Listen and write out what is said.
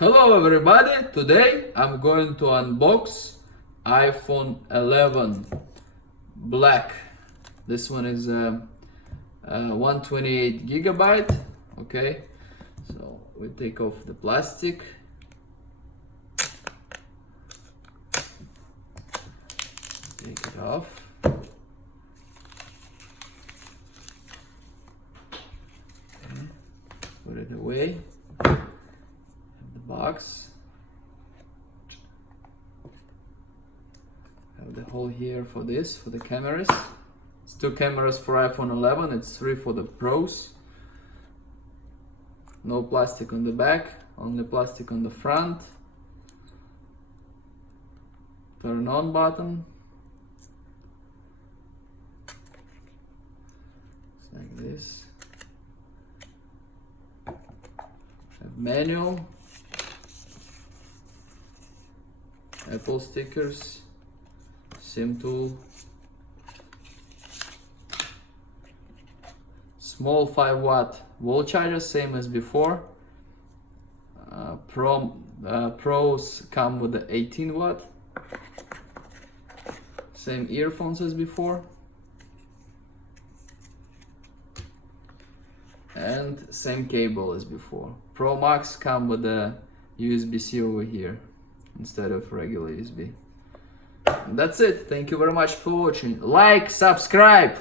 Hello everybody, today I'm going to unbox iPhone 11 Black. This one is 128 gigabyte. Okay, so we take off the plastic. Take it off. Okay. Put it away. Box. Have the hole here for this, for the cameras. It's 2 cameras for iPhone 11, it's 3 for the Pros. No plastic on the back, only plastic on the front. Turn on button. It's like this. Have manual. Apple stickers, SIM tool, small 5-watt wall charger, same as before. Pros come with the 18-watt, same earphones as before, and same cable as before. Pro Max come with the USB-C over here instead of regular USB. That's it. Thank you very much for watching. Like, subscribe.